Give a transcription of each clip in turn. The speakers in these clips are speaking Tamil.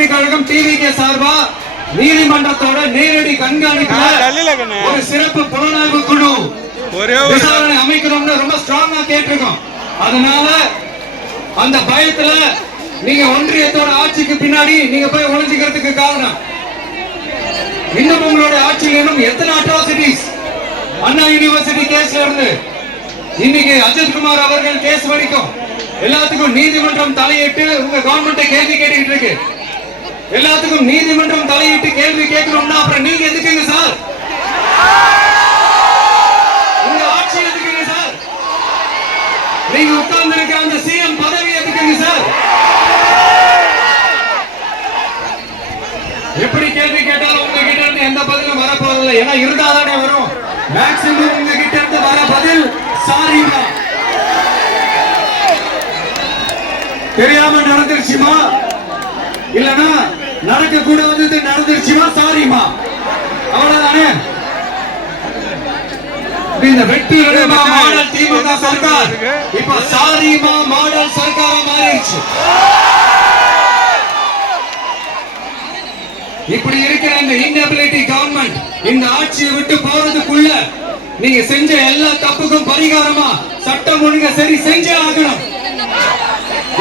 வெற்றி கழகம் டிவிகே சார்பா நீதிமன்றத்தோட நேரடி கண்காணிப்புல ஒரு சிறப்பு புலனாய்வு குழு விசாரணை அமைக்கணும்னு ரொம்ப ஸ்ட்ராங்கா கேட்டிருக்கோம். அதனால அந்த பயத்துல நீங்க ஒன்றியத்தோட ஆட்சிக்கு பின்னாடி நீங்க போய் ஒளிஞ்சுக்கிறதுக்கு காரணம் இன்னும் உங்களுடைய ஆட்சியில் இன்னும் எத்தனை அட்ராசிட்டிஸ் அண்ணா யூனிவர்சிட்டி கேஸ்ல இருந்து இன்னைக்கு அஜித்குமார் அவர்கள் கேஸ் வரைக்கும் எல்லாத்துக்கும் நீதிமன்றம் தலையிட்டு உங்க கவர்மெண்ட் கேள்வி கேட்டுக்கிட்டு இருக்கு. எல்லாத்துக்கும் நீதிமன்றம் தலையிட்டு கேள்வி கேட்கணும்னா அப்புறம் நீங்க எதுக்குங்க சார்? உங்க ஆட்சி எதுக்குங்க சார்? நீங்க உட்கார்ந்து இருக்க அந்த சிஎம் பதவி எதுக்குங்க சார்? எப்படி கேள்வி கேட்டாலும் உங்ககிட்ட இருந்து எந்த பதிலும் வரப்போறதில்லை. ஏன்னா இருந்தாதானே வரும். மேக்சிமம் உங்ககிட்ட இருந்து வர பதில் சாரிமா, தெரியாம நடந்துருச்சுமா, இல்லனா நடக்க கூட வந்தது நடந்துருச்சுமா, சாரிமா, அவ்வளவுதானே. இந்த வெற்றி மாடல் திமுக சர்க்கார் இப்ப சாரிமா மாடல் சர்க்காரா மாறிடுச்சு. இப்படி இருக்கிற இந்த இன்எபிலிட்டி கவர்மெண்ட் இந்த ஆட்சியை விட்டு போறதுக்குள்ள நீங்க செஞ்ச எல்லா தப்புக்கும் பரிகாரமா சட்டம் ஒழுங்க சரி செஞ்சே ஆகணும்.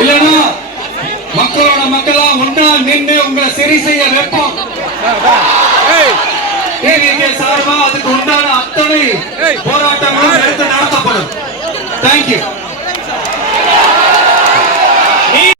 இல்லனா மக்களோட மக்களா ஒன்றா நின்று உங்களை சரி செய்ய வைப்போம். சார்பா அதுக்கு உண்டான அத்தனை போராட்டங்களும் எடுத்து நடத்தப்படும். தேங்க்யூ.